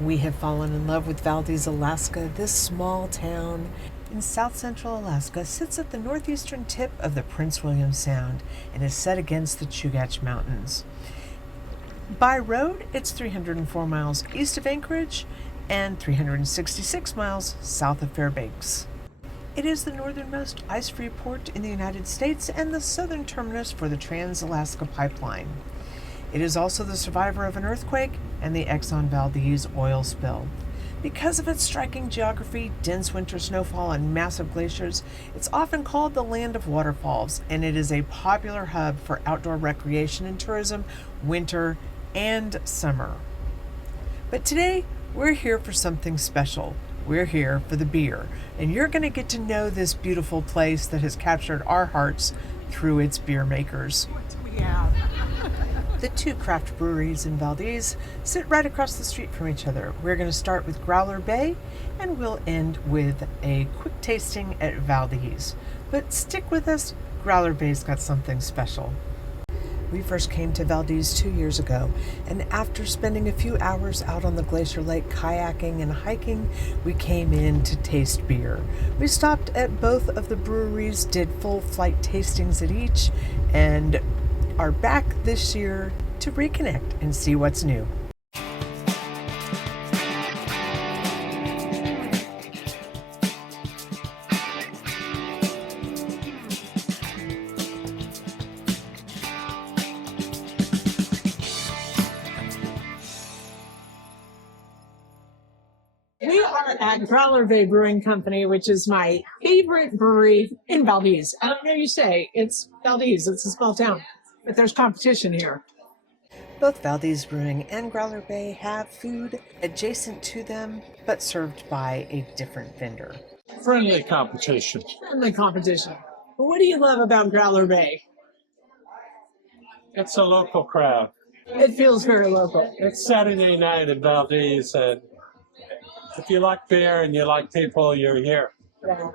We have fallen in love with Valdez, Alaska. This small town in south central Alaska sits at the northeastern tip of the Prince William Sound and is set against the Chugach Mountains. By road, it's 304 miles east of Anchorage and 366 miles south of Fairbanks. It is the northernmost ice-free port in the United States and the southern terminus for the Trans-Alaska Pipeline. It is also the survivor of an earthquake and the Exxon Valdez oil spill. Because of its striking geography, dense winter snowfall, and massive glaciers, it's often called the land of waterfalls, and it is a popular hub for outdoor recreation and tourism, winter and summer. But today, we're here for something special. We're here for the beer, and you're going to get to know this beautiful place that has captured our hearts through its beer makers. What do we have? The two craft breweries in Valdez sit right across the street from each other. We're going to start with Growler Bay, and we'll end with a quick tasting at Valdez. But stick with us, Growler Bay's got something special. We first came to Valdez 2 years ago, and after spending a few hours out on the Glacier Lake kayaking and hiking, we came in to taste beer. We stopped at both of the breweries, did full flight tastings at each, and are back this year to reconnect and see what's new. We are at Growler Bay Brewing Company, which is my favorite brewery in Valdez. I don't know you say, it's Valdez, it's a small town, but there's competition here. Both Valdez Brewing and Growler Bay have food adjacent to them, but served by a different vendor. Friendly competition. Friendly competition. What do you love about Growler Bay? It's a local crowd. It feels very local. It's Saturday night in Valdez, and if you like beer and you like people, you're here. Yeah.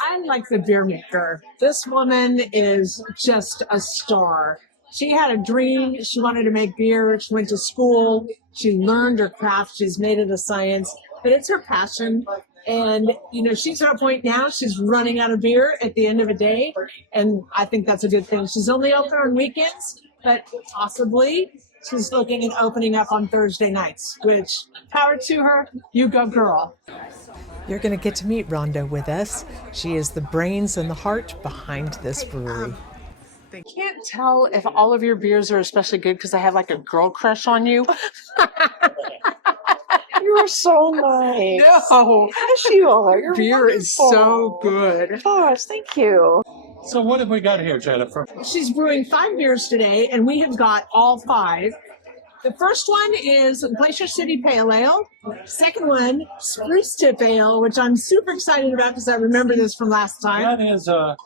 I like the beer maker. This woman is just a star. She had a dream. She wanted to make beer. She went to school. She learned her craft. She's made it a science, but it's her passion. And, you know, she's at a point now, she's running out of beer at the end of a day. And I think that's a good thing. She's only open on weekends, but possibly she's looking at opening up on Thursday nights, which power to her. You go, girl. You're going to get to meet Rhonda with us. She is the brains and the heart behind this brewery. They can't tell if all of your beers are especially good because I have like a girl crush on you. You're so nice. No, Yes, you are. Your beer is so good. Gosh, thank you. So what have we got here, Jennifer? She's brewing 5 beers today, and we have got all 5. The first one is Glacier City Pale Ale. Second one, Spruce Tip Ale, which I'm super excited about because I remember this from last time. That is a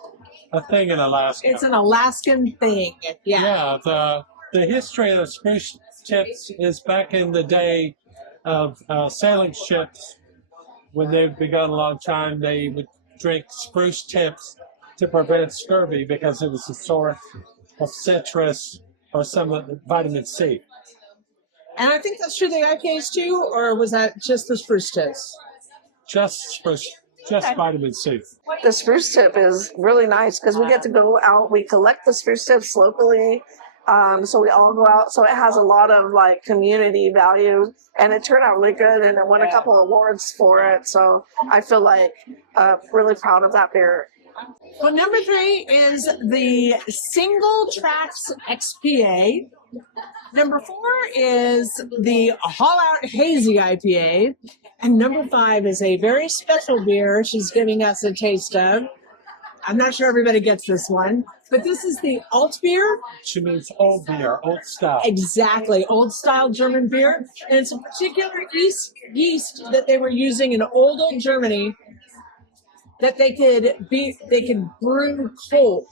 thing in Alaska. It's an Alaskan thing. Yeah. Yeah, the history of the spruce tips is back in the day of sailing ships. When they've begun a long time, they would drink spruce tips to prevent scurvy because it was a source of citrus or some of the vitamin C. And I think that's true the IPAs too, or was that just the Spruce Tips? Just spruce, just vitamin C. The spruce tip is really nice because we get to go out. We collect the spruce tips locally. So we all go out. So it has a lot of like community value, and it turned out really good. And it won a couple awards for it. So I feel like really proud of that beer. Well, number 3 is the single TraX XPA. Number 4 is the Haul Out Hazy IPA. And number 5 is a very special beer she's giving us a taste of. I'm not sure everybody gets this one, but this is the Altbier. She means old beer, old style. Exactly, old style German beer. And it's a particular yeast that they were using in old Germany that they could brew cold.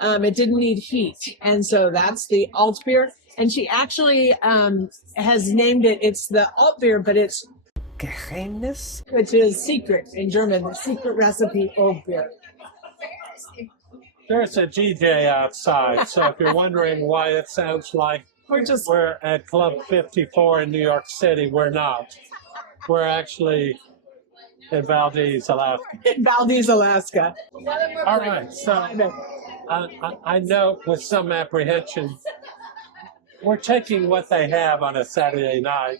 It didn't need heat. And so that's the Altbier. And she actually has named it, it's the Altbier, but it's Geheimnis? which is secret in German, the secret recipe old beer. There's a DJ outside, so if you're wondering why it sounds like We're at Club 54 in New York City. We're not. We're actually in Valdez, Alaska. in Valdez, Alaska. All right. So I know with some apprehension, we're taking what they have on a Saturday night.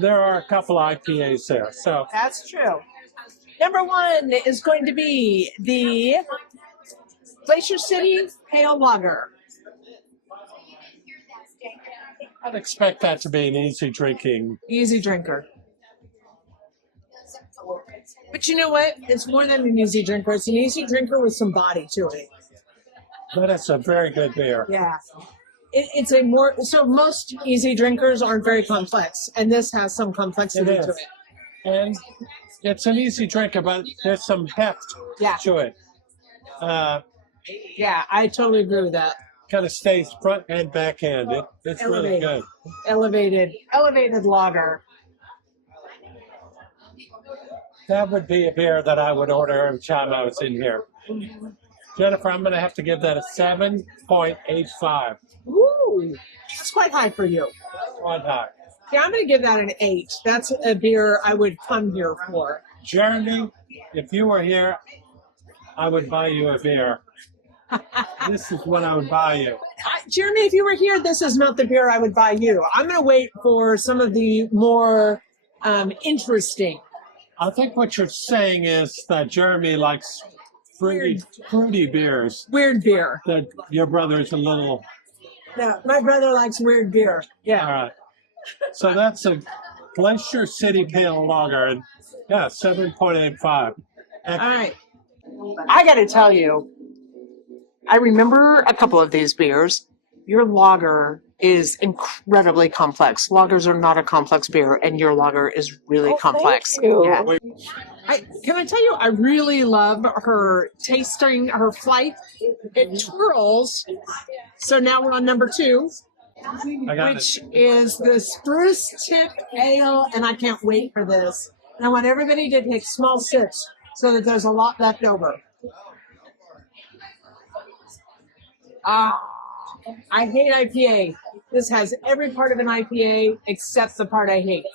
There are a couple IPAs there. So That's true. Number 1 is going to be the Glacier City Pale Lager. I'd expect that to be an easy drinking. Easy drinker. But you know what? It's more than an easy drinker. It's an easy drinker with some body to it. But it's a very good beer. Yeah. It's a more, so most easy drinkers aren't very complex, and this has some complexity to it. And it's an easy drinker, but there's some heft to it. Yeah, I totally agree with that. Kind of stays front and back end. It's really good. Elevated lager. That would be a beer that I would order every time I was in here. Jennifer, I'm going to have to give that a 7.85. Ooh, that's quite high for you. Quite high. Yeah, I'm going to give that an 8. That's a beer I would come here for. Jeremy, if you were here, I would buy you a beer. This is what I would buy you. Jeremy, if you were here, this is not the beer I would buy you. I'm going to wait for some of the more interesting. I think what you're saying is that Jeremy likes fruity beers. Weird beer. That your brother is a little... No, my brother likes weird beer. Yeah. All right. So that's a Glacier City Pale Lager. And yeah, 7.85. All right. I got to tell you, I remember a couple of these beers. Your lager is incredibly complex. Lagers are not a complex beer, and your lager is really complex. Thank you. Yeah. Can I tell you, I really love her tasting, her flight. It twirls. So now we're on number 2, which is the Spruce Tip Ale, and I can't wait for this. And I want everybody to take small sips so that there's a lot left over. I hate IPA. This has every part of an IPA except the part I hate.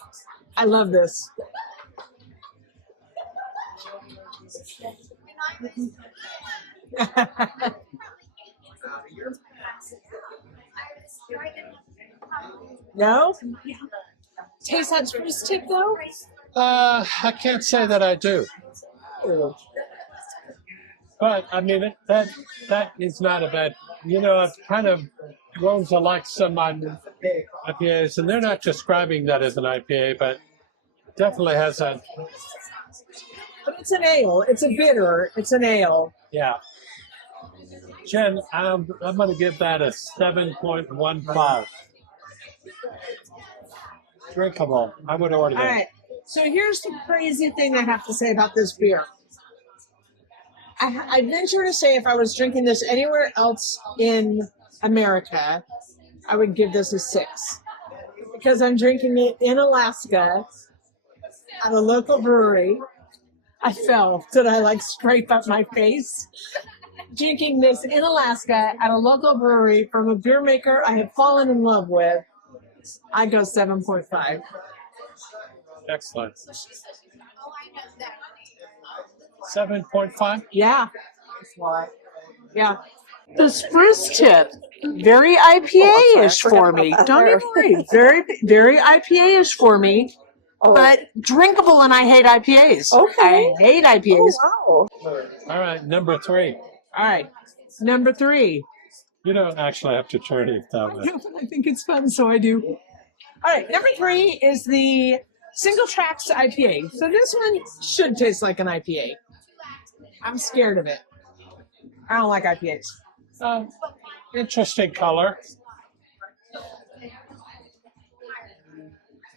I love this. No? Taste that Spruce Tip though? I can't say that I do. But I mean that is not a bad. You know, I've kind of grown to like some IPAs, and they're not describing that as an IPA, but definitely has a. But it's an ale. It's a bitter. It's an ale. Yeah. Jen, I'm going to give that a 7.15. Drinkable. I would order that. All right. So here's the crazy thing I have to say about this beer. I venture to say if I was drinking this anywhere else in America, I would give this a 6. Because I'm drinking it in Alaska at a local brewery. I fell. Did I like scrape up my face? Drinking this in Alaska at a local brewery from a beer maker I have fallen in love with. I go 7.5. Excellent. 7.5? Yeah. Yeah. The Spruce Tip, very IPA-ish for me. Don't even worry. Very, very IPA-ish for me. But drinkable, and I hate IPAs. Okay. I hate IPAs. Oh, wow. All right, number 3. All right. Number 3. You don't actually have to turn it that way. I think it's fun, so I do. All right. Number 3 is the single TraX IPA. So this one should taste like an IPA. I'm scared of it. I don't like IPAs. Interesting color.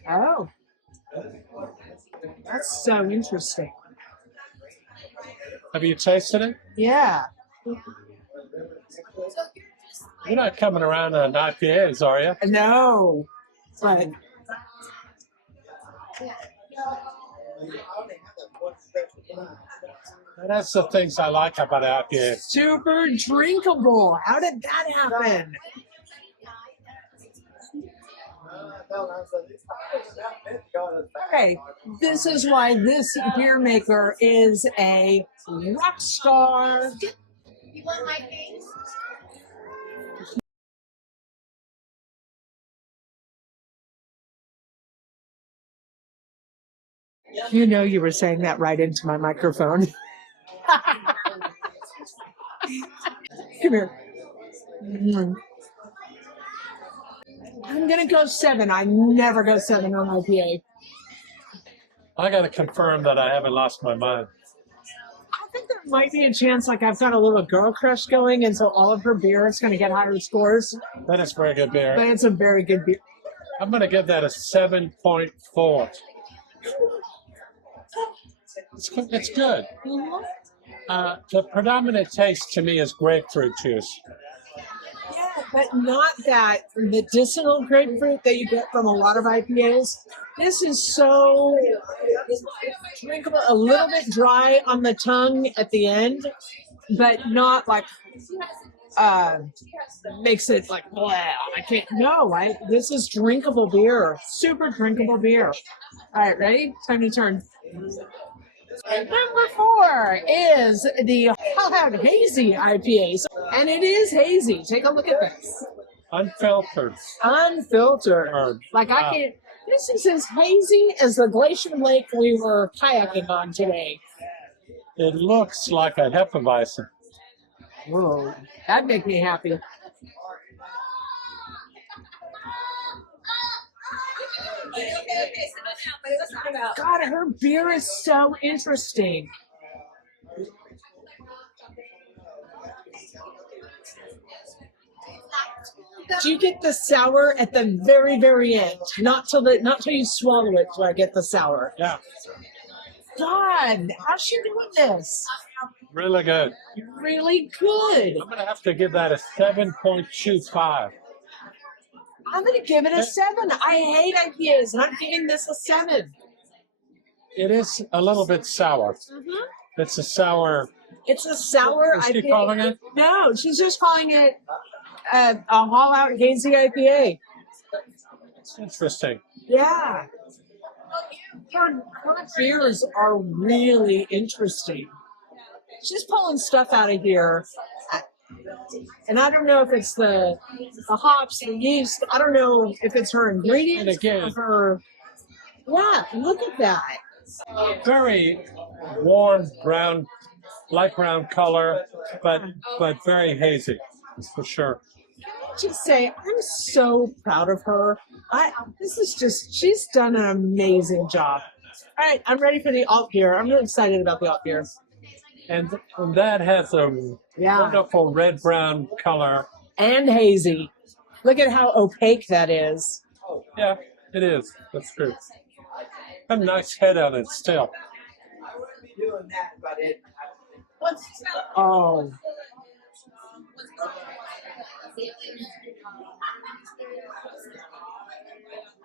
Oh. That's so interesting. Have you tasted it? Yeah. You're not coming around on IPAs, are you? No. But That's the things I like about IPAs. super drinkable. How did that happen? Okay, this is why this beer maker is a rock star. You want my face? You know you were saying that right into my microphone. Come here. I'm going to go 7. I never go 7 on IPA. I got to confirm that I haven't lost my mind. I think there might be a chance, like I've got a little girl crush going, and so all of her beer is going to get higher scores. That is very good beer. But it's a very good beer. I'm going to give that a 7.4. It's good. The predominant taste to me is grapefruit juice. Yeah, but not that medicinal grapefruit that you get from a lot of IPAs. This is so drinkable, a little bit dry on the tongue at the end, but not like makes it like, blah, I can't, no, this is drinkable beer, super drinkable beer. All right, ready? Time to turn. Number 4 is the Hellhound Hazy IPA. And it is hazy. Take a look at this. Unfiltered. Unfiltered. Like I can't, this is as hazy as the glacier lake we were kayaking on today. It looks like a Hefeweizen. Whoa, that'd make me happy. God, her beer is so interesting. Do you get the sour at the very, very end? Not till you swallow it do I get the sour. Yeah. God, how's she doing this? Really good. Really good. I'm going to have to give that a 7.25. I'm going to give it a 7. I hate IPAs, and I'm giving this a 7. It is a little bit sour. Mm-hmm. It's a sour. It's a sour Is IPA. she calling it? No, she's just calling it a all-out hazy IPA. It's interesting. Yeah. Her beers are really interesting. She's pulling stuff out of here. And I don't know if it's the hops, the yeast. I don't know if it's her ingredients. And again, her. Yeah, look at that. very warm brown, light brown color, but very hazy, for sure. Just say I'm so proud of her. She's done an amazing job. All right, I'm ready for the alt beer. I'm really excited about the alt beer. And that has a wonderful red-brown color. And hazy. Look at how opaque that is. Yeah, it is. That's true. A nice head on it still. Oh.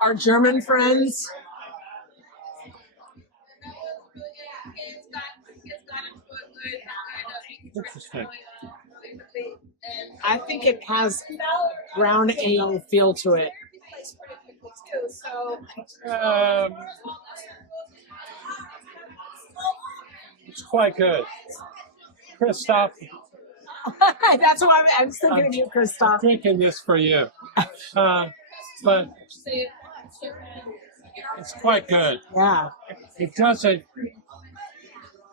Our German friends. Interesting. I think it has brown ale feel to it. It's quite good. Christoph, That's why I was thinking of you, Christoph. I'm drinking this for you. But it's quite good. Yeah. It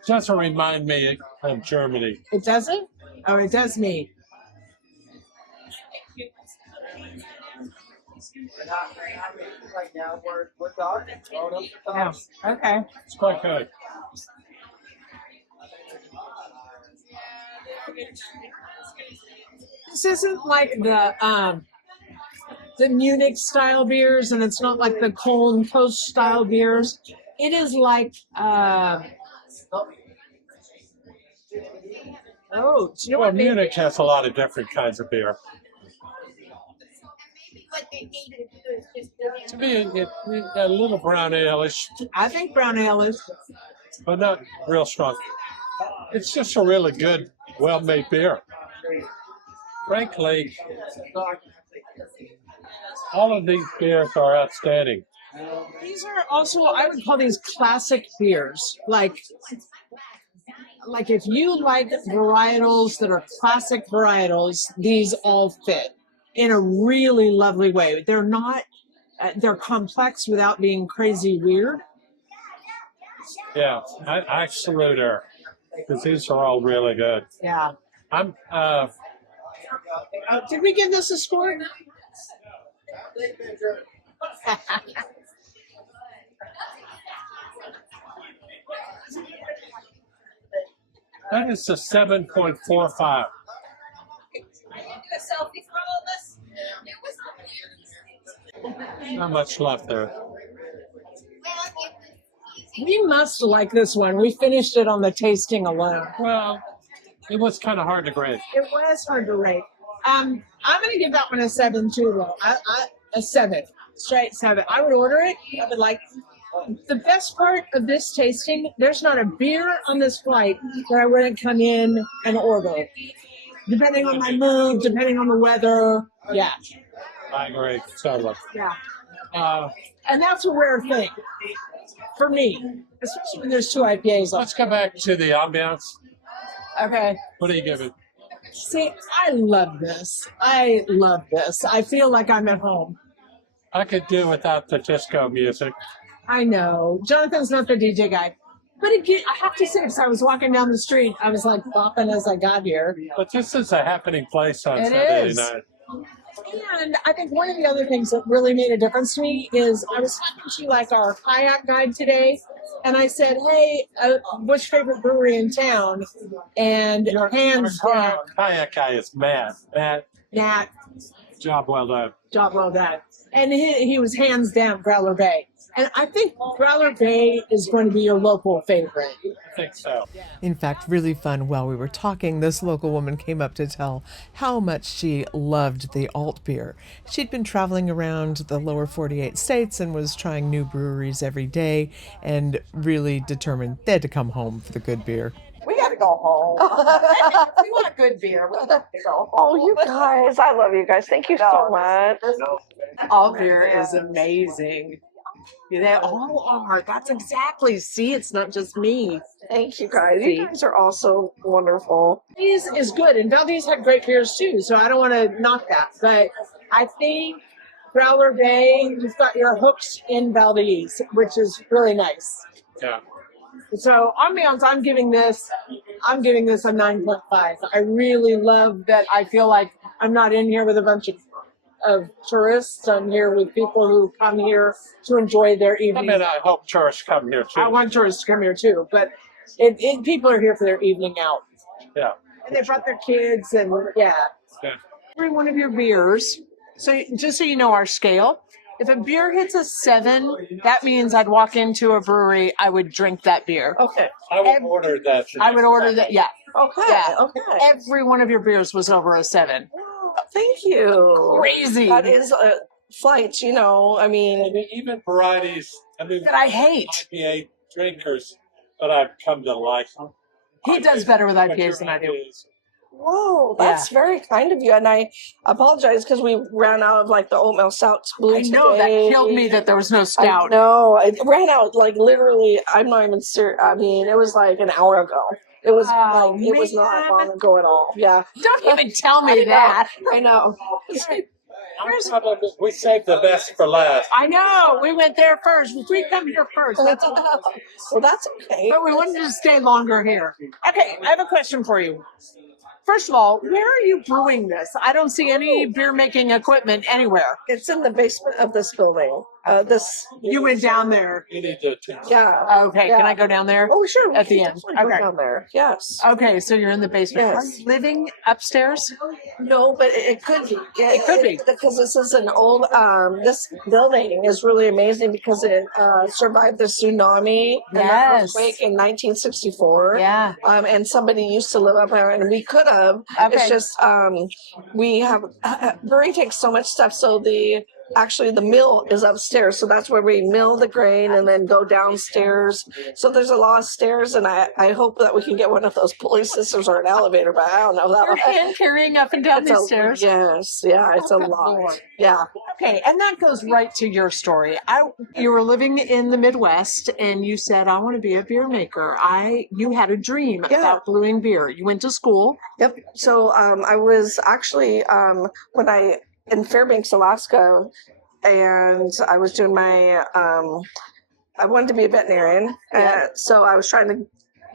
doesn't remind me of Germany. It doesn't? Oh, it does me. Yeah. Okay. It's quite good. This isn't like the Munich style beers, and it's not like the Cologne Coast style beers. It is like do you know Well, what Munich has a lot of different kinds of beer. To me, it's a little brown ale-ish, I think brown ale is. but not real strong. It's just a really good, well-made beer. Frankly, All of these beers are outstanding. These are also, I would call these classic beers. Like if you like varietals that are classic varietals, these all fit in a really lovely way. They're not, they're complex without being crazy weird. Yeah, I salute her because these are all really good. Yeah. I'm Did we give this a score? that is a 7.45. Not much left there. We must like this one. We finished it on the tasting alone. Well, it was kind of hard to grade. It was hard to rate. I'm going to give that one a 7 too, though. A 7, straight 7. I would order it. I would like. The best part of this tasting, there's not a beer on this flight that I wouldn't come in and order. Depending on my mood, depending on the weather. Yeah. I agree. Totally. Yeah. And that's a rare thing for me, especially when there's 2 IPAs on. Let's go back to the ambiance. Okay. What do you give it? See, I love this. I love this. I feel like I'm at home. I could do without the disco music. I know. Jonathan's not the DJ guy. But again, I have to say, as I was walking down the street, I was like bopping as I got here. But this is a happening place on It Saturday is. night. And I think one of the other things that really made a difference to me is I was talking to like our kayak guide today, and I said, "Hey, what's your favorite brewery in town?" And hands down, Our kayak guy is mad. Nat, Job well done. job well done. And he was hands down Growler Bay. And I think Growler Bay is going to be your local favorite. I think so. In fact, really fun. While we were talking, this local woman came up to tell how much she loved the Altbier. She'd been traveling around the lower 48 states and was trying new breweries every day and really determined they had to come home for the good beer. We gotta go home. We want a good beer. We have to go home. Oh, you guys, I love you guys. Thank you so much. Altbier is amazing. They all are. That's exactly. See, it's not just me. Thank you guys. You guys are also wonderful. Valdez is good, and Valdez had great beers too, so I don't want to knock that. But I think Growler Bay, you've got your hooks in Valdez, which is really nice. Yeah. So ambiance, I'm giving this a 9.5. I really love that. I feel like I'm not in here with a bunch of tourists. I'm here with people who come here to enjoy their I evening. mean, I hope tourists come here too. I want tourists to come here too, but people are here for their evening out. Yeah. And they brought their kids, and yeah. Every one of your beers. So just so you know our scale, if a beer hits a 7, that means I'd walk into a brewery, I would drink that beer. Okay. I would order that. I would order that, yeah. Okay. Yeah. Okay. Every one of your beers was over a 7. Thank you. Crazy. That is a flight, you know. I mean, And even varieties. I mean, That I hate. IPA drinkers, but I've come to like them. He does better with IPAs than I do. whoa, that's very kind of you. And I apologize because we ran out of like the oatmeal stout blue I know today. that killed me that there was no stout. No, it ran out like literally. I'm not even serious. I mean, it was like an hour ago. It was Oh, it was not long ago at all. Yeah, Don't even tell me that. I know. We saved the best for last. I know. We went there first. We come here first. That's all. Well, that's okay. But we wanted to stay longer here. Okay, I have a question for you. First of all, where are you brewing this? I don't see any beer making equipment anywhere. It's in the basement of this building. You went down there. You need to. Yeah. Okay, Yeah. can I go down there? Oh, sure. we At the can end. definitely go Okay. down there. Yes. Okay, so you're in the basement. Yes. Are you living upstairs? No, but it could be. It could be. Because this is an old. This building is really amazing because it survived the tsunami and the Yes. earthquake in 1964. Yeah. And somebody used to live up there, and we could have. Okay. It's just we have brewery takes so much stuff. So the actually the mill is upstairs, so that's where we mill the grain and then go downstairs. So there's a lot of stairs, and I hope that we can get one of those pulley systems or an elevator, but I don't know that. You're hand carrying up and down these stairs. Yes, yeah, it's a Good lot. Lord. Yeah. Okay, and that goes right to your story. You were living in the Midwest, and you said, "I want to be a beer maker." You had a dream about brewing beer. You went to school. Yep. So I was actually in Fairbanks, Alaska, and I was doing my I wanted to be a veterinarian, so I was trying to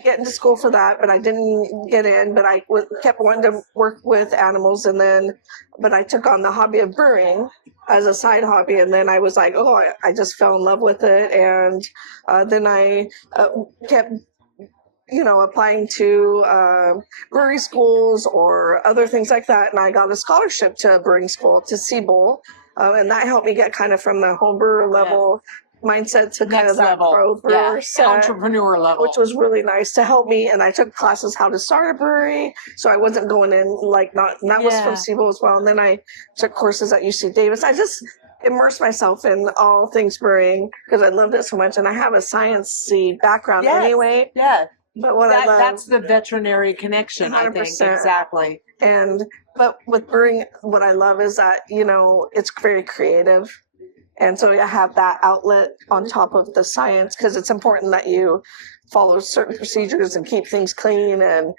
get into school for that, but I didn't get in. But I kept wanting to work with animals, but I took on the hobby of brewing as a side hobby, and then I was like, I just fell in love with it, and then I kept applying to brewery schools or other things like that. And I got a scholarship to a brewing school, to Sabre. And that helped me get kind of from the home brewer level mindset to kind of that pro brewer set, entrepreneur level, which was really nice to help me. And I took classes how to start a brewery, so I wasn't going in and that was from Sabre as well. And then I took courses at UC Davis. I just immersed myself in all things brewing because I loved it so much, and I have a science-y background anyway. Yeah. But that's the veterinary connection, 100%. I think. Exactly. But with brewing, what I love is that, it's very creative. And so I have that outlet on top of the science, because it's important that you follow certain procedures and keep things clean, and,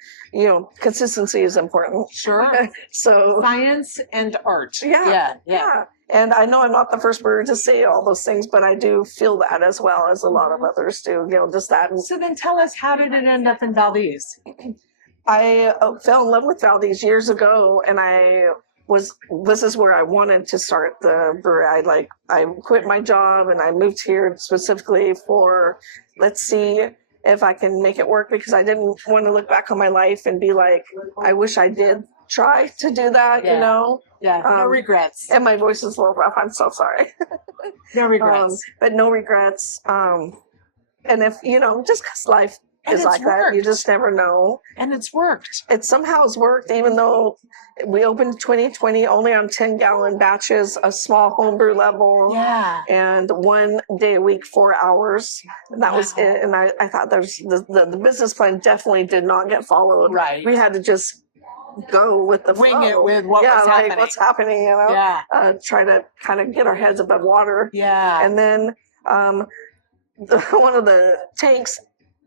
consistency is important. Sure. So science and art. Yeah. And I know I'm not the first brewer to say all those things, but I do feel that as well as a lot of others do, just that. So then tell us, how did it end up in Valdez? I fell in love with Valdez years ago, and this is where I wanted to start the brewery. I quit my job and I moved here specifically for, let's see if I can make it work, because I didn't want to look back on my life and be like, I wish I did try to do that, Yeah, no regrets. And my voice is a little rough. I'm so sorry. No regrets. But no regrets. And if, just because life is like that, you just never know. And it's worked. It somehow has worked, even though we opened 2020 only on 10-gallon batches, a small homebrew level. Yeah. And 1 day a week, 4 hours. And that was it. And I thought the business plan definitely did not get followed. Right. We had to just go with the wing flow. It with what was happening. What's happening, try to kind of get our heads above water. Yeah. And then one of the tanks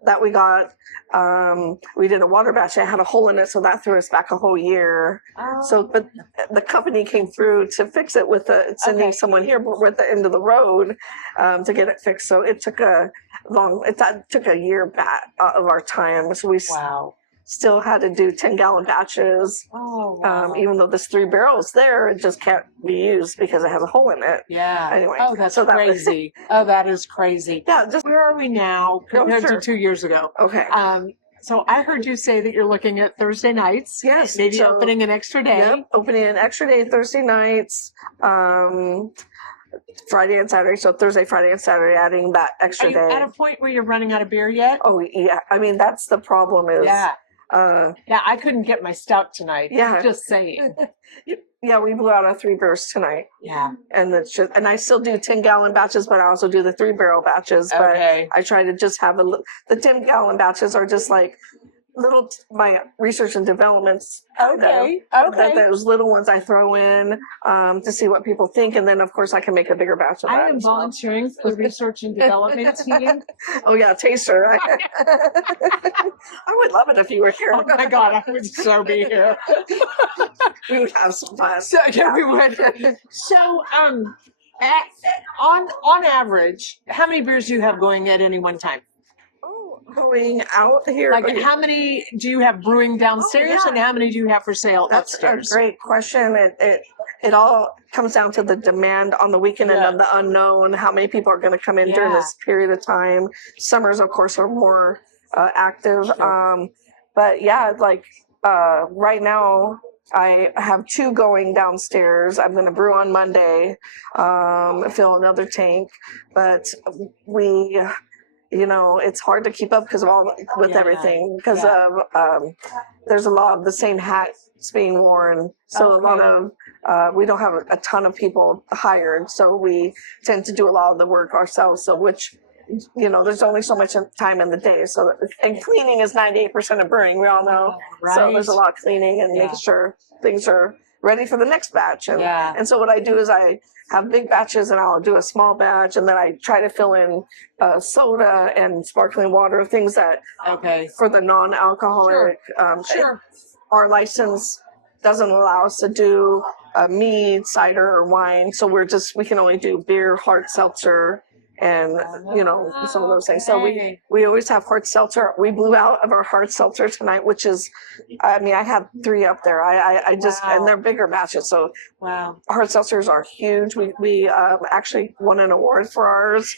that we got, we did a water batch. It had a hole in it, so that threw us back a whole year. So, but the company came through to fix it with sending someone here, but we're at the end of the road to get it fixed. So it took a year back of our time. So we still had to do 10-gallon batches. Oh, wow. Even though there's 3 barrels there, it just can't be used because it has a hole in it. Yeah. Anyway. Oh, that's crazy. That is crazy. Yeah. Where are we now compared to 2 years ago? Okay. So I heard you say that you're looking at Thursday nights. Yes. Maybe opening an extra day. Yep. Opening an extra day Thursday nights. Friday and Saturday. So Thursday, Friday, and Saturday, adding that extra day. Are you at a point where you're running out of beer yet? Oh, yeah. I mean, that's the problem is. Yeah, I couldn't get my stout tonight. Yeah. Just saying. Yeah, we blew out our 3 beers tonight. Yeah. And and I still do 10-gallon batches, but I also do the 3-barrel batches. Okay. But I try to just have the 10-gallon batches are just like my research and developments. Okay. Those little ones I throw in to see what people think, and then of course I can make a bigger batch of that. I am volunteering for the research and development team. Oh yeah, taster. I would love it if you were here. Oh my God, I would so be here. We would have some fun. So, yeah, we would. So, on average, how many beers do you have going at any one time? Going out here. Like, how many do you have brewing downstairs, and how many do you have for sale upstairs? That's a great question. It all comes down to the demand on the weekend and on the unknown, how many people are going to come in during this period of time. Summers, of course, are more active. Sure. But yeah, right now, I have 2 going downstairs. I'm going to brew on Monday, fill another tank. But it's hard to keep up because of everything, because of there's a lot of the same hat it's being worn. So a lot of, we don't have a ton of people hired. So we tend to do a lot of the work ourselves. So which, you know, there's only so much time in the day. So, and cleaning is 98% of brewing, we all know. Right. So there's a lot of cleaning and making sure things are ready for the next batch. And so what I do is I have big batches and I'll do a small batch, and then I try to fill in soda and sparkling water, things that for the non-alcoholic. Our license doesn't allow us to do mead, cider, or wine, so we can only do beer, hard seltzer, and you know, some of those things. So we always have hard seltzer. We blew out of our hard seltzer tonight, which is, I mean, I had 3 up there. I just and they're bigger batches. So hard seltzers are huge. We actually won an award for ours,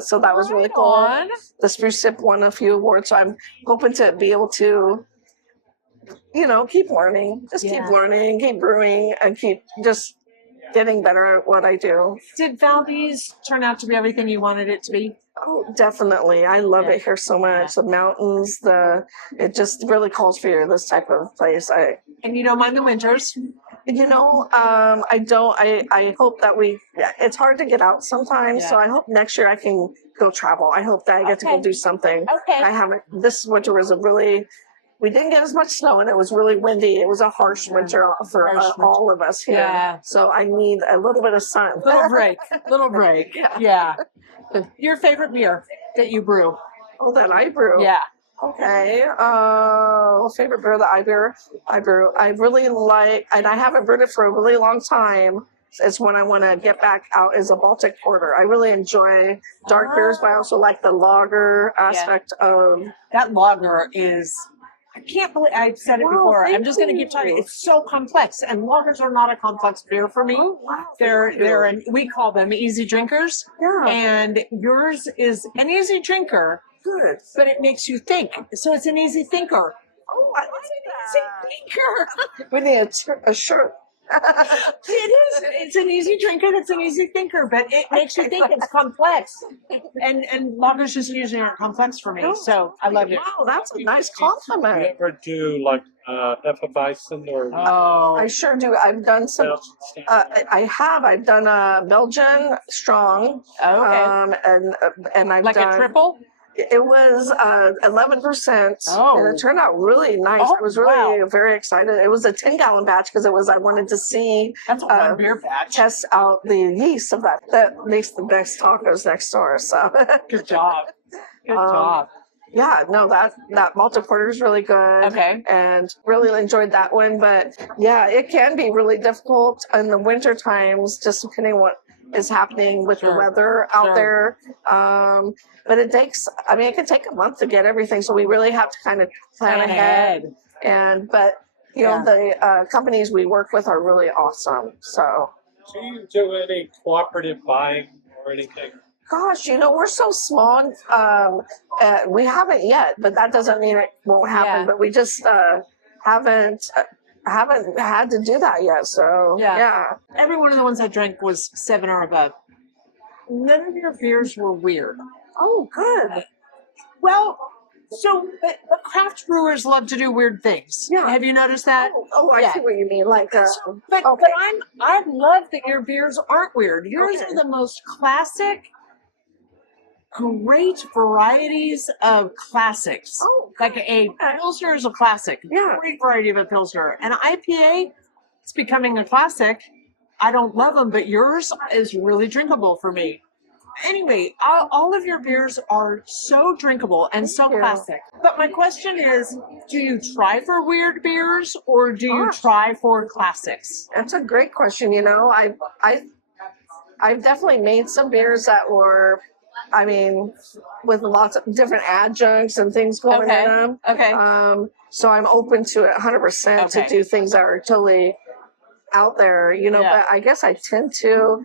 so that was really cool. The Spruce Sip won a few awards, so I'm hoping to be able to, you know, keep learning, keep learning, keep brewing, and keep just getting better at what I do. Did Valdez turn out to be everything you wanted it to be? Oh, definitely. I love it here so much. The mountains, it just really calls for you, this type of place. And you don't mind the winters? You know, I don't. I hope that it's hard to get out sometimes, so I hope next year I can go travel. I hope that I get to go do something. I haven't, this winter was we didn't get as much snow, and it was really windy. It was a harsh winter for all of us here. So I need a little bit of sun. Little break. Your favorite beer that you brew? Oh, that I brew? Yeah. Okay. Favorite beer that I brew. I really like, and I haven't brewed it for a really long time. It's when I want to get back out is a Baltic Porter. I really enjoy dark beers, but I also like the lager aspect of. That lager is, I can't believe I've said it before. I'm just going to keep talking. It's so complex, and lagers are not a complex beer for me. We call them easy drinkers. And yours is an easy drinker. Good. But it makes you think. So it's an easy thinker. Oh, I like that. Easy thinker. We need a shirt. It is. It's an easy drinker that's an easy thinker, but it makes you think. It's complex. And lagers just usually aren't complex for me, so I love it. Wow, that's a nice compliment. Do you ever do like Hefeweizen or? I sure do. I've done some. I've done a Belgian strong. And I've done a triple. It was 11%, and it turned out really nice. I was really very excited. It was a 10-gallon batch because I wanted to see beer batch. Test out the yeast of that. That makes the best tacos next door. So good job. Good job. Yeah, no, that Baltic Porter is really good. And really enjoyed that one. But yeah, it can be really difficult in the winter times, just depending on what is happening with the weather out there. But it can take a month to get everything. So we really have to kind of plan ahead. But you know, the companies we work with are really awesome. So. Do you do any cooperative buying or anything? Gosh, you know, we're so small. We haven't yet, but that doesn't mean it won't happen. But we just haven't had to do that yet. So every one of the ones I drank was 7 or above. None of your beers were weird. Oh, good. Well, but craft brewers love to do weird things. Yeah. Have you noticed that? I see what you mean. Like, but I love that your beers aren't weird. Yours are the most classic, great varieties of classics. Like a Pilsner is a classic. Great variety of a Pilsner. And IPA, it's becoming a classic. I don't love them, but yours is really drinkable for me. Anyway, all of your beers are so drinkable and so classic. But my question is, do you try for weird beers or do you try for classics? That's a great question. You know, I've definitely made some beers that were, with lots of different adjuncts and things going in them. So I'm open to it 100% to do things that are totally out there, you know, but I guess I tend to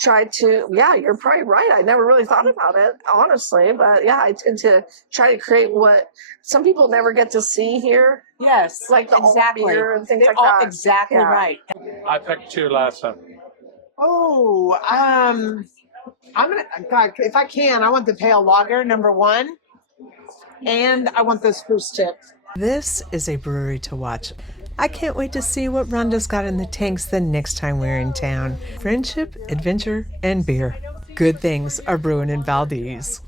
try to, you're probably right. I never really thought about it, honestly, but I tend to try to create what some people never get to see here. Yes, like the Altbier and things like that. Exactly right. I picked 2 last time. Oh, I'm gonna. God, if I can, I want the pale lager #1, and I want the spruce tip. This is a brewery to watch. I can't wait to see what Rhonda's got in the tanks the next time we're in town. Friendship, adventure, and beer. Good things are brewing in Valdez.